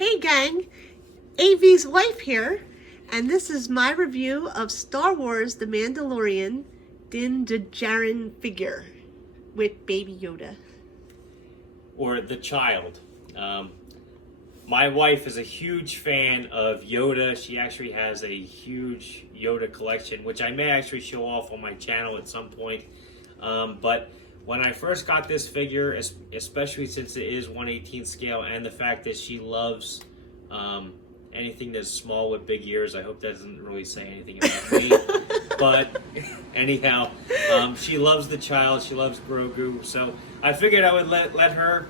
Hey gang, AV's wife here, and this is my review of Star Wars The Mandalorian Djarin figure with Baby Yoda. Or the child. My wife is a huge fan of Yoda. She actually has a huge Yoda collection, which I may actually show off on my channel at some point. But when I first got this figure, especially since it is 1/18 scale, and the fact that she loves anything that's small with big ears, I hope that doesn't really say anything about me. But anyhow, she loves the child. She loves Grogu. So I figured I would let her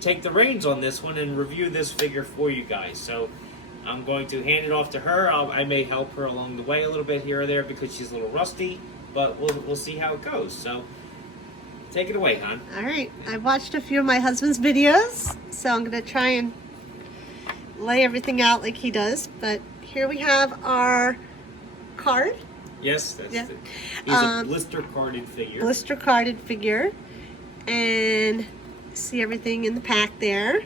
take the reins on this one and review this figure for you guys. So I'm going to hand it off to her. I may help her along the way a little bit here or there because she's a little rusty, but we'll see how it goes. So take it away, hon. All right, I watched a few of my husband's videos, so I'm going to try and lay everything out like he does. But here we have our card. Yes, that's Yeah. it. He's a blister carded figure. Blister carded figure. And see everything in the pack there.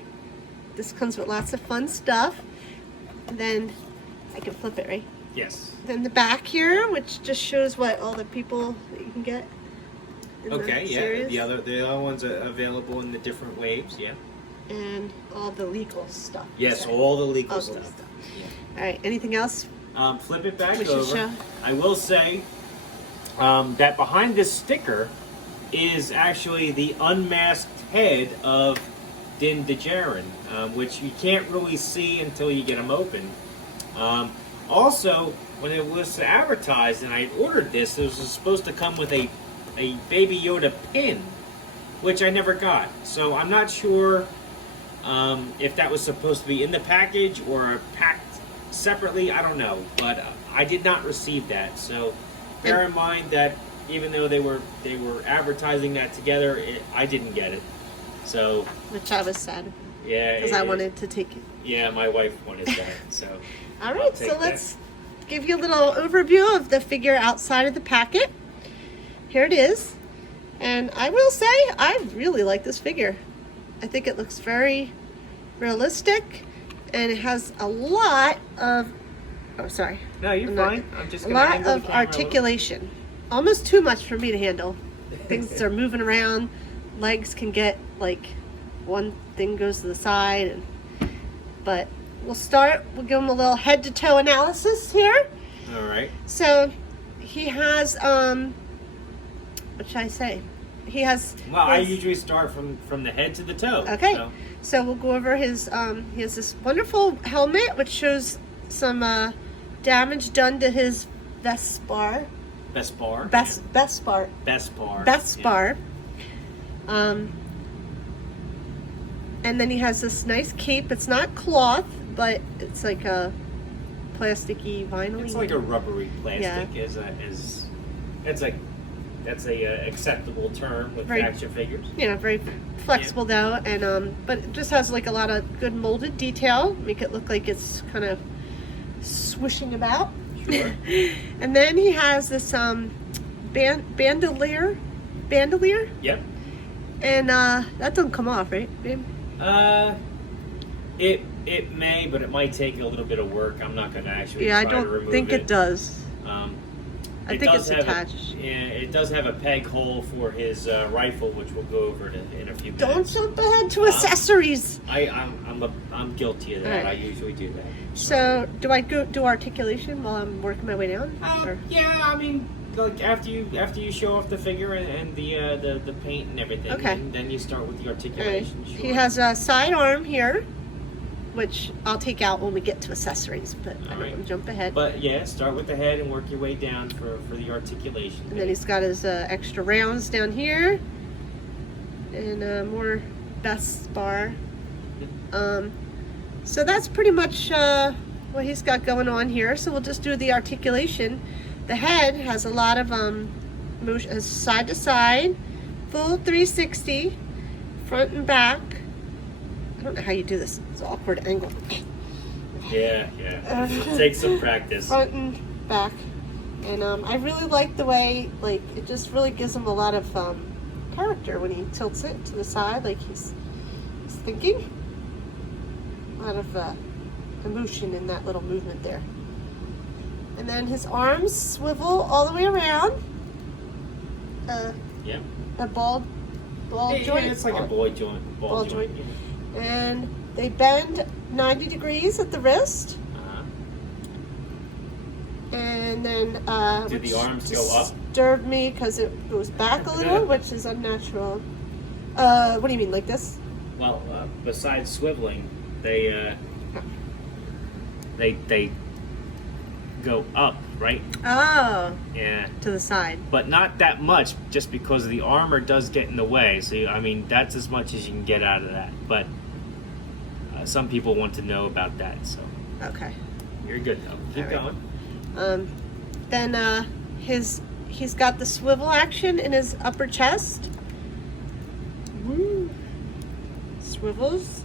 This comes with lots of fun stuff. And then I can flip it, right? Yes. Then the back here, which just shows what all the people that you can get. Okay, yeah. The other ones are available in the different waves, yeah. And all the legal stuff. Yes, Sorry. all the legal All the stuff. stuff. Yeah. All right, anything else? Flip it back We should over. show. I will say that behind this sticker is actually the unmasked head of Din Djarin, which you can't really see until you get them open. Also, when it was advertised and I ordered this, it was supposed to come with a Baby Yoda pin, which I never got. So I'm not sure if that was supposed to be in the package or packed separately. I don't know, but I did not receive that. So bear in mind that even though they were advertising that together, I didn't get it. So Which I was sad. yeah, Because I wanted to take it. Yeah, my wife wanted that. So All right, so let's give you a little overview of the figure outside of the packet. Here it is. And I will say, I really like this figure. I think it looks very realistic, and it has a lot of, oh, sorry. No, you're fine. I'm just a gonna lot angle the of camera a little. articulation. Almost too much for me to handle. Things are moving around. Legs can get, like, one thing goes to the side. But we'll give him a little head-to-toe analysis here. All right. So he has, what should I say? He has. Well, I usually start from the head to the toe. Okay. So we'll go over his. He has this wonderful helmet which shows some damage done to his Beskar. Beskar. Beskar. Beskar. Beskar. And then he has this nice cape. It's not cloth, but it's like a plasticky vinyl. It's like a rubbery plastic. Yeah. That's a acceptable term with action figures. You know, very flexible though, and but it just has like a lot of good molded detail, make it look like it's kind of swishing about. Sure. And then he has this bandolier. Yep. And that doesn't come off, right, babe? It may, but it might take a little bit of work. I'm not going to actually. Yeah, I try to don't remove think it does. I think does it's attached. It does have a peg hole for his rifle, which we'll go over in a few minutes. Don't jump ahead to accessories. I'm guilty of that. Right. I usually do that. So do I go do articulation while I'm working my way down? Yeah, I mean, like after you show off the figure and the paint and everything, Okay. then you start with the All right. articulation. Sure. He has a side arm here, which I'll take out when we get to accessories, but I don't want to jump ahead. But yeah, start with the head and work your way down for the articulation. And then he's got his extra rounds down here, and more Beskar. So that's pretty much what he's got going on here. So we'll just do the articulation. The head has a lot of motion, side to side, full 360, front and back. I don't know how you do this. It's an awkward angle. Yeah. It takes some practice. Front and back. And I really like the way, like, it just really gives him a lot of character when he tilts it to the side, like he's thinking. A lot of emotion in that little movement there. And then his arms swivel all the way around. Yeah. A ball joint. Yeah, it's like a ball joint. Ball joint. Yeah. And they bend 90 degrees at the wrist. And then do the arms go up? Disturbed me because it goes back a little, which is unnatural. What do you mean, like this? Well, besides swiveling, they go up, right? Oh. Yeah. To the side. But not that much, just because the armor does get in the way. So I mean, that's as much as you can get out of that. But some people want to know about that, so. Okay. You're good though. Keep going. Then he's got the swivel action in his upper chest. Woo. Swivels.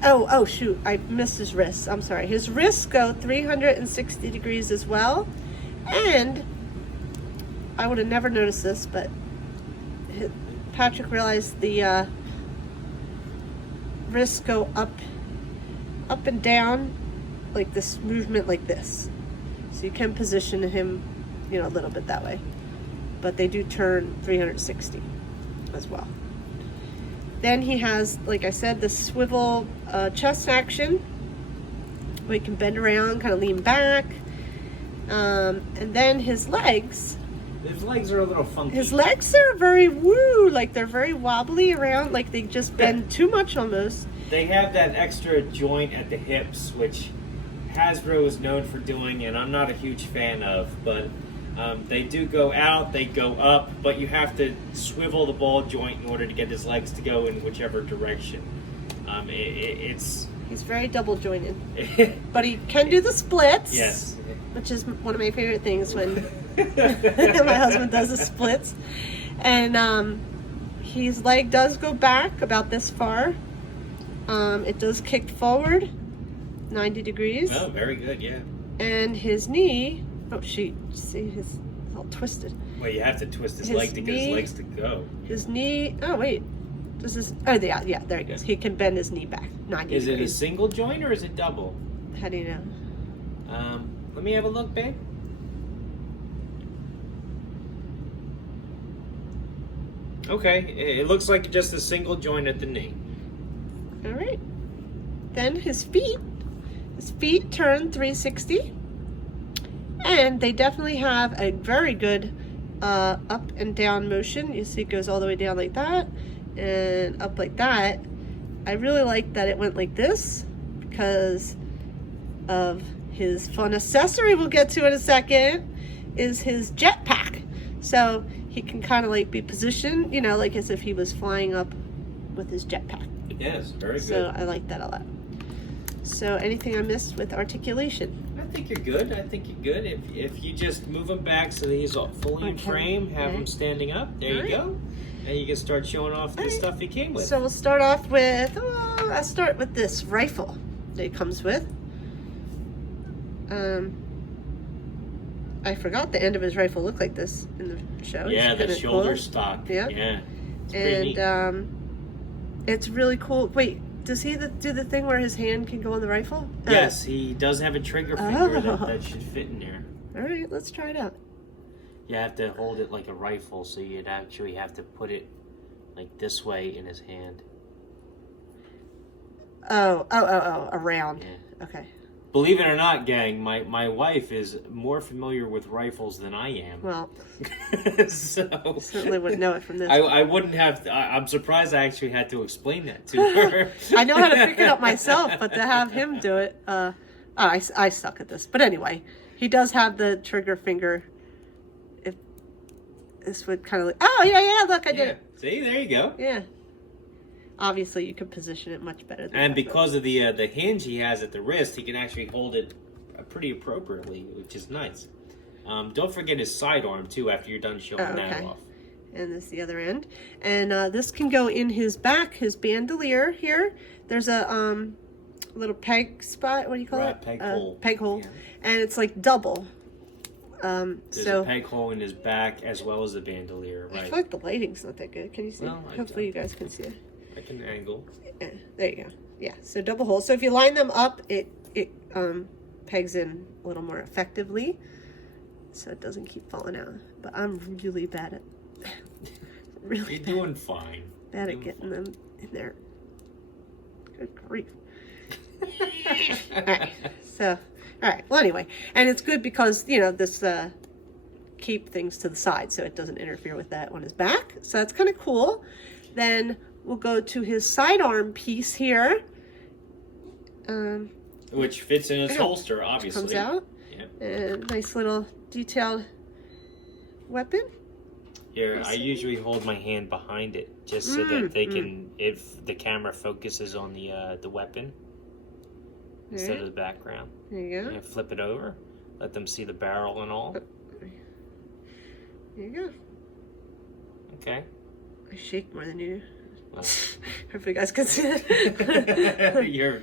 Oh shoot, I missed his wrists. I'm sorry. His wrists go 360 degrees as well. And I would have never noticed this, but Patrick realized the wrists go up and down, like this movement like this. So you can position him, a little bit that way. But they do turn 360 as well. Then he has, like I said, the swivel chest action, where he can bend around, kind of lean back. And then his legs. His legs are a little funky. His legs are very like they're very wobbly around, like they just bend too much almost. They have that extra joint at the hips, which Hasbro is known for doing, and I'm not a huge fan of, but they do go out, they go up, but you have to swivel the ball joint in order to get his legs to go in whichever direction. He's very double jointed, but he can do the splits. Yes. Which is one of my favorite things when my husband does the splits. And his leg does go back about this far. It does kick forward 90 degrees. Oh, very good, yeah. And his knee, see, it's all twisted. Well, you have to twist his leg to get his legs to go. His knee, yeah, there he goes. He can bend his knee back 90 degrees. Is it a single joint or is it double? How do you know? Let me have a look, babe. Okay, it looks like just a single joint at the knee. All right. Then his feet turn 360. And they definitely have a very good up and down motion. You see it goes all the way down like that and up like that. I really like that it went like this because of his fun accessory we'll get to in a second is his jetpack. So he can kind of like be positioned, like as if he was flying up with his jetpack. Yes, very good. So I like that a lot. So anything I missed with articulation? I think you're good. If you just move him back so that he's fully in frame, have him standing up, there you go. And you can start showing off the stuff he came with. So we'll start off with, I'll start with this rifle that he comes with. I forgot the end of his rifle looked like this in the show. Yeah, the shoulder stock. Yeah. It's pretty neat. It's really cool. Wait, does he do the thing where his hand can go on the rifle? Yes, he does have a trigger finger that should fit in there. All right, let's try it out. You have to hold it like a rifle, so you'd actually have to put it like this way in his hand. Oh, around. Yeah. Okay. Believe it or not, gang, my wife is more familiar with rifles than I am. Well, so certainly wouldn't know it from this. I wouldn't have. I'm surprised I actually had to explain that to her. I know how to pick it up myself, but to have him do it, I suck at this. But anyway, he does have the trigger finger. If this would kind of like, look, I did it. See, there you go. Yeah. Obviously, you can position it much better. And because of the hinge he has at the wrist, he can actually hold it pretty appropriately, which is nice. Don't forget his sidearm, too, after you're done showing that off. And this is the other end. And this can go in his back, his bandolier here. There's a little peg spot. What do you call it? Peg hole. Peg hole. Yeah. And it's like double. There's a peg hole in his back as well as the bandolier, right? I feel like the lighting's not that good. Can you see? Well, Hopefully you guys can see it. I can angle. Yeah, there you go. Yeah, so double hole. So if you line them up, it pegs in a little more effectively, so it doesn't keep falling out. But I'm really bad at really You're doing fine. Bad at getting them in there. Good grief. All right. So, all right. Well, anyway, and it's good because this keep things to the side so it doesn't interfere with that on his back. So that's kind of cool. Then we'll go to his sidearm piece here. Which fits in his holster, obviously. Comes out. Yep. And nice little detailed weapon. Here, I usually hold my hand behind it just so that they can, if the camera focuses on the weapon instead of the background. There you go. And flip it over, let them see the barrel and all. There you go. Okay. I shake more than you do. Well. Hope you guys can see that. you're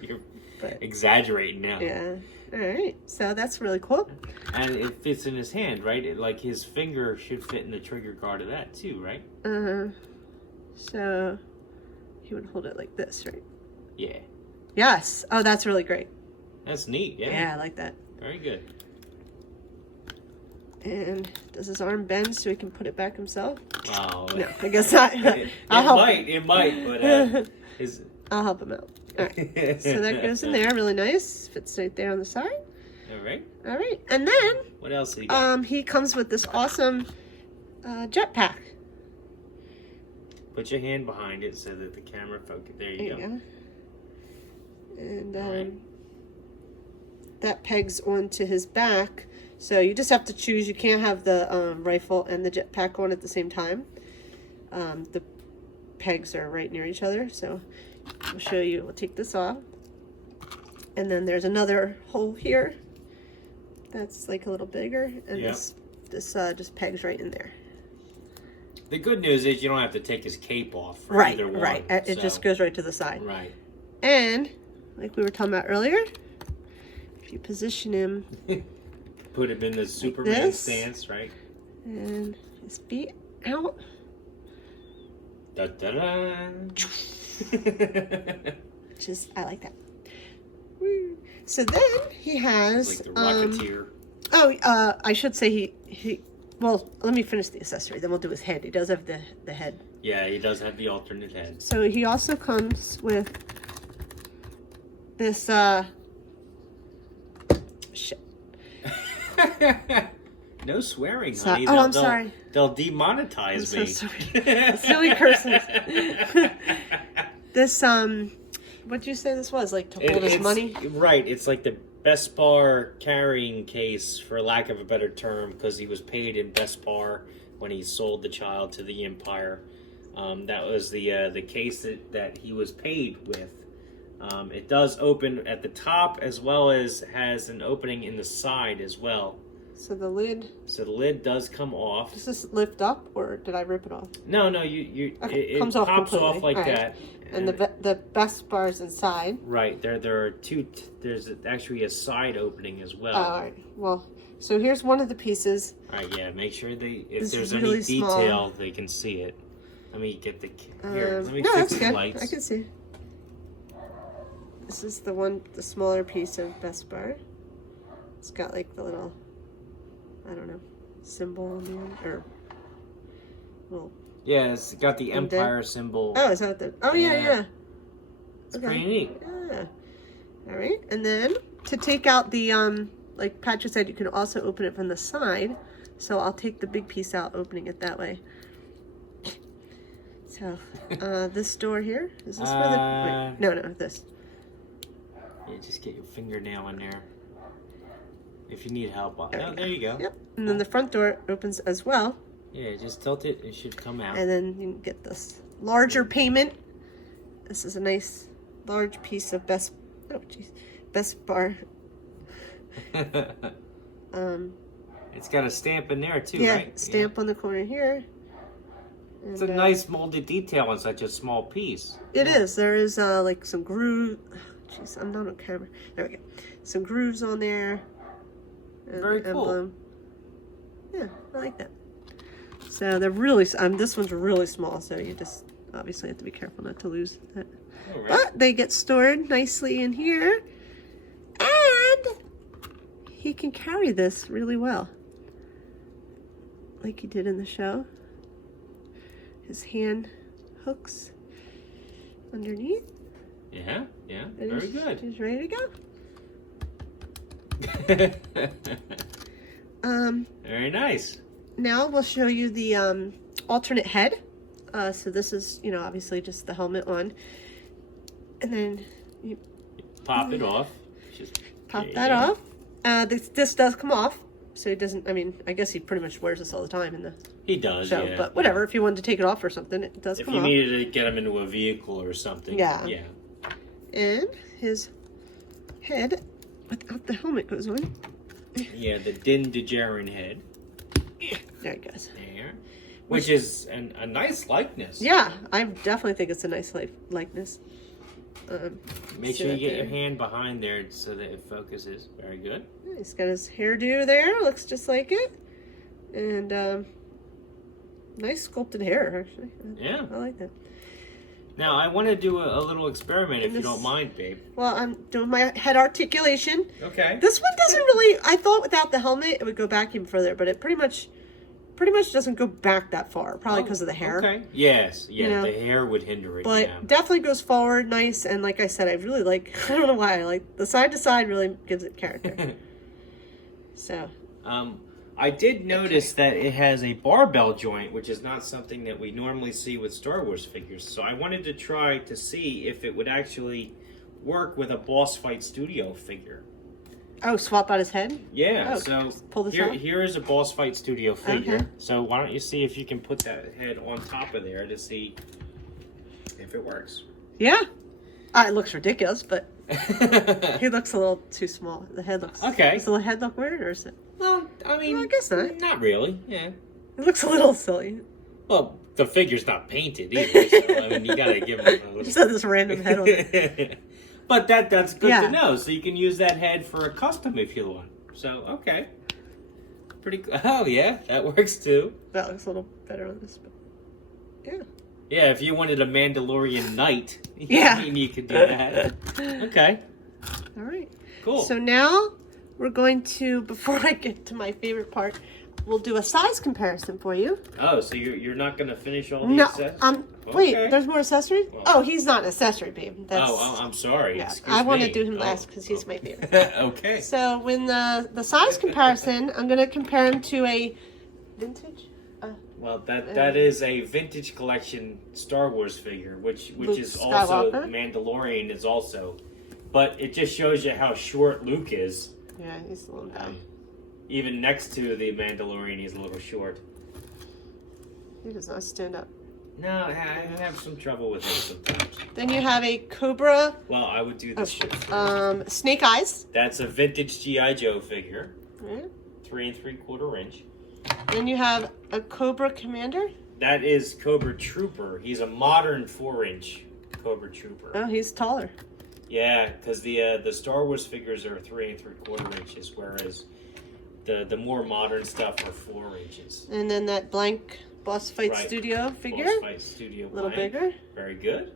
exaggerating now. Yeah. All right. So that's really cool. And it fits in his hand, right? Like his finger should fit in the trigger guard of that too, right? So he would hold it like this, right? Yeah. Yes. Oh, that's really great. That's neat. Yeah. Yeah, I like that. Very good. And does his arm bend so he can put it back himself? Wow. No, I guess not. It might, but I'll help him out. All right. So that goes in there, really nice. Fits right there on the side. All right. All right. And then what else did he got? He comes with this awesome jetpack. Put your hand behind it so that the camera focus. There you go. And that pegs onto his back. So you just have to choose. You can't have the rifle and the jetpack on at the same time. The pegs are right near each other. So I'll show you. We'll take this off. And then there's another hole here. That's like a little bigger. And this just pegs right in there. The good news is you don't have to take his cape off for right, either one. Right. It just goes right to the side. Right. And like we were talking about earlier, if you position him... Put him in the Superman stance, right? And his feet out. Da da da. Just, I like that. So then he has like the Rocketeer. I should say he well, let me finish the accessory, then we'll do his head. He does have the head. Yeah, he does have the alternate head. So he also comes with this shit. No swearing, honey. I'm sorry. They'll demonetize me. So sorry. Silly curses. This what'd you say this was? Like to hold his money? Right. It's like the Beskar carrying case, for lack of a better term, because he was paid in Beskar when he sold the child to the Empire. That was the case that he was paid with. It does open at the top as well as has an opening in the side as well. So the lid does come off. Does this lift up or did I rip it off? No, it comes pops off off like that. And the best bar's inside. Right, there are two. There's actually a side opening as well. All right. Well, so here's one of the pieces. All right, yeah. Make sure if there's really any detail, small. They can see it. Let me get the Let me no, fix that's the good. lights. I can see. This is the smaller piece of Beskar. It's got like the little, I don't know, symbol on the end, or well. Yeah, it's got the Empire symbol. Oh, is that the? Oh yeah. It's pretty neat. Yeah. All right, and then to take out the like Patrick said, you can also open it from the side. So I'll take the big piece out, opening it that way. So this door here, is this for the? Wait, no, this. Yeah, just get your fingernail in there. If you need help. There you go. Yep. And then the front door opens as well. Yeah, just tilt it. It should come out. And then you can get this larger payment. This is a nice large piece of Beskar. It's got a stamp in there too, yeah, right? Stamp on the corner here. And, it's a nice molded detail on such a small piece. It is. There is like some groove. Jeez, I'm not on camera. There we go. Some grooves on there. Very cool. Emblem. Yeah, I like that. So they're really. This one's really small. So you just obviously have to be careful not to lose that. All right. But they get stored nicely in here. And he can carry this really well. Like he did in the show. His hand hooks underneath. Yeah, And very good. He's ready to go. Very nice. Now we'll show you the alternate head. So this is, obviously just the helmet on. And then you Pop it off. Just pop that off. This does come off. So he doesn't, I guess he pretty much wears this all the time in the He does, show. yeah. But whatever, if you wanted to take it off or something, it does If come you off. needed to get him into a vehicle or something. Yeah. Yeah. And his head without the helmet goes on. Yeah, the Djarin head. There it goes. There. Which is a nice likeness. Yeah, I definitely think it's a nice likeness. Make sure you get your hand behind there so that it focuses. Very good. He's got his hairdo there. Looks just like it. And nice sculpted hair, actually. Yeah. I like that. Now, I want to do a little experiment, if you don't mind, babe. Well, I'm doing my head articulation. Okay. This one doesn't really... I thought without the helmet, it would go back even further, but it pretty much doesn't go back that far, probably because of the hair. Okay. Yes. Yeah, You know, the hair would hinder it. But yeah. definitely goes forward nice, and like I said, I really like... I don't know why, I like the side to side really gives it character. So... I did notice that it has a barbell joint, which is not something that we normally see with Star Wars figures. So I wanted to try to see if it would actually work with a Boss Fight Studio figure. Oh, swap out his head? Yeah, Oh, so pull this out? here is a Boss Fight Studio figure. Okay. So why don't you see if you can put that head on top of there to see if it works. Yeah. It looks ridiculous, but he looks a little too small. The head looks... Okay. Does the head look weird, or is it... Well, I mean... I guess not. Not really, yeah. It looks a little silly. Well, the figure's not painted either, so I mean, you gotta give him a little... Just had this random head on it. But that's good Yeah. to know, so you can use that head for a custom if you want. So, okay. Pretty... Oh, yeah, that works too. That looks a little better on this, but... Yeah. Yeah, if you wanted a Mandalorian knight, Yeah. you could do that. Okay. All right. Cool. So now we're going to, before I get to my favorite part, we'll do a size comparison for you. Oh, so you're not going to finish all these No, sets? wait, Okay. there's more accessories? Well- Oh, he's not an accessory, babe. That's, I'm sorry. yeah, Excuse I want to me. do him Oh, last because he's my favorite. Okay. So when the size comparison, I'm going to compare him to a vintage. Well, that is a vintage collection Star Wars figure, which Luke is also Skywalker. Mandalorian is also, but it just shows you how short Luke is. Yeah, he's a little guy. Even next to the Mandalorian, he's a little short. He does not stand up. No, I have some trouble with him sometimes. Then you have a Cobra. Well, I would do Oh this. shoot. Snake Eyes. That's a vintage G.I. Joe figure, Right. 3 3/4 inch. Then you have a Cobra Commander. That is Cobra Trooper. He's a modern 4-inch Cobra Trooper. Oh, he's taller. Yeah, because the Star Wars figures are 3 3/4 inches, whereas the more modern stuff are 4 inches. And then that blank Boss Fight Right. Studio figure. Boss Fight Studio. A little blank. bigger. Very good.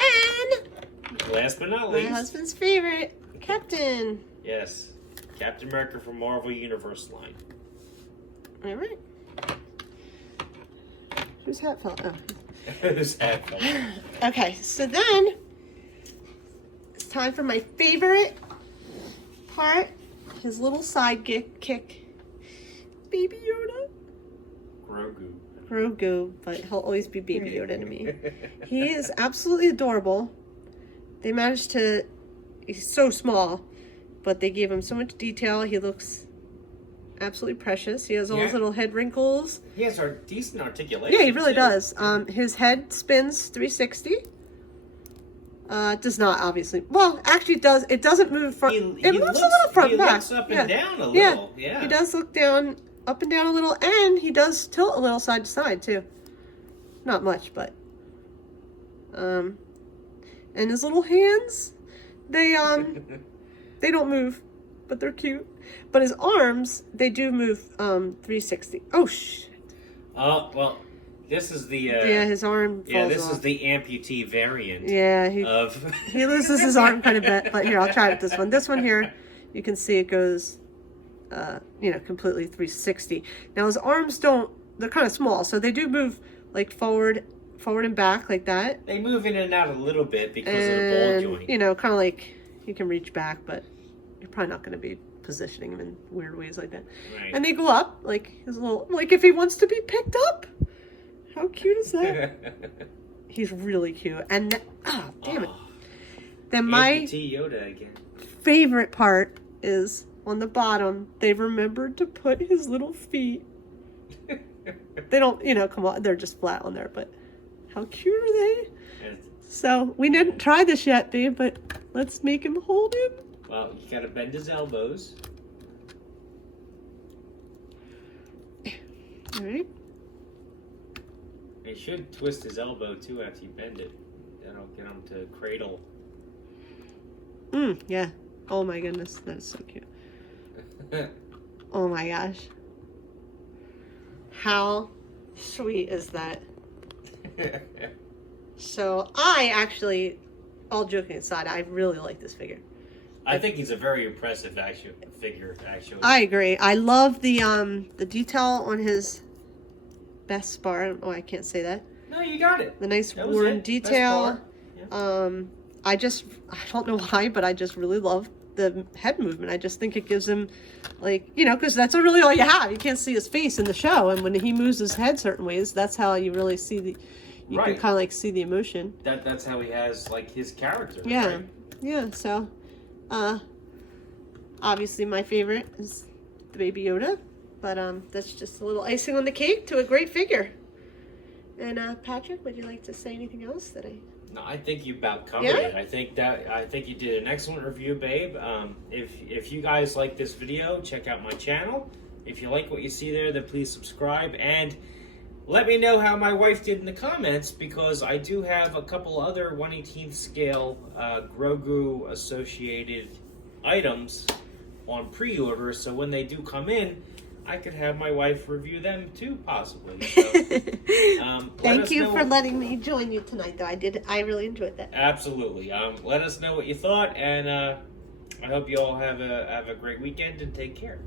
And Last but not my least, husband's favorite, Captain. yes, Captain America from Marvel Universe line. All right. Whose hat fell? Oh. Who's that from? Okay, so then it's time for my favorite part. His little sidekick, Baby Yoda. Grogu, but he'll always be Baby Yoda to me. He is absolutely adorable. They managed to... He's so small, but they gave him so much detail. He looks absolutely precious. He has all his Yeah. little head wrinkles. He has a decent articulation. Yeah, he really too. does. His head spins 360. It does not, obviously. Well, actually, it does. It doesn't move front. It moves a little front he and back. looks up yeah. and down a little. Yeah. He does look down, up and down a little, and he does tilt a little side to side too. Not much, but and his little hands, they don't move, but they're cute. But his arms, they do move 360. Oh shit. Oh, well, This is the his arm falls this off. is the amputee variant. Yeah, of he loses his arm quite a bit. But here, I'll try with this one. This one here, you can see it goes, completely 360. Now his arms they're kind of small, so they do move like forward and back like that. They move in and out a little bit because of the ball joint. Kind of like you can reach back, but you're probably not going to be positioning him in weird ways like that. Right. And they go up like his little, like if he wants to be picked up. How cute is that? He's really cute. And damn it. Then my amputee Yoda again. Favorite part is on the bottom. They remembered to put his little feet. They don't, come on. They're just flat on there, but how cute are they? So we didn't try this yet, babe, but let's make him hold him. Well, you gotta bend his elbows. All right. You should twist his elbow too after you bend it. That'll get him to cradle. Yeah. Oh my goodness, that is so cute. Oh my gosh. How sweet is that? So I actually, all joking aside, I really like this figure. I think he's a very impressive figure, actually. I agree. I love the detail on his Beskar. Oh, I can't say that. No, you got it. The nice worn detail. Yeah. I don't know why, but I just really love the head movement. I just think it gives him, like, because that's really all you have. You can't see his face in the show, and when he moves his head certain ways, that's how you really see you can kind of like see the emotion. That's how he has like his character. Yeah, right? yeah. So, obviously my favorite is the Baby Yoda, but that's just a little icing on the cake to a great figure. And Patrick, would you like to say anything else that I? No, I think you about covered it. I think you did an excellent review, babe. If you guys like this video, check out my channel. If you like what you see there, then please subscribe and let me know how my wife did in the comments, because I do have a couple other 1/18th scale Grogu associated items on pre-order. So when they do come in, I could have my wife review them too, possibly. So, thank you for letting me join you tonight, though. I really enjoyed that. Absolutely. Let us know what you thought, and I hope you all have a great weekend and take care.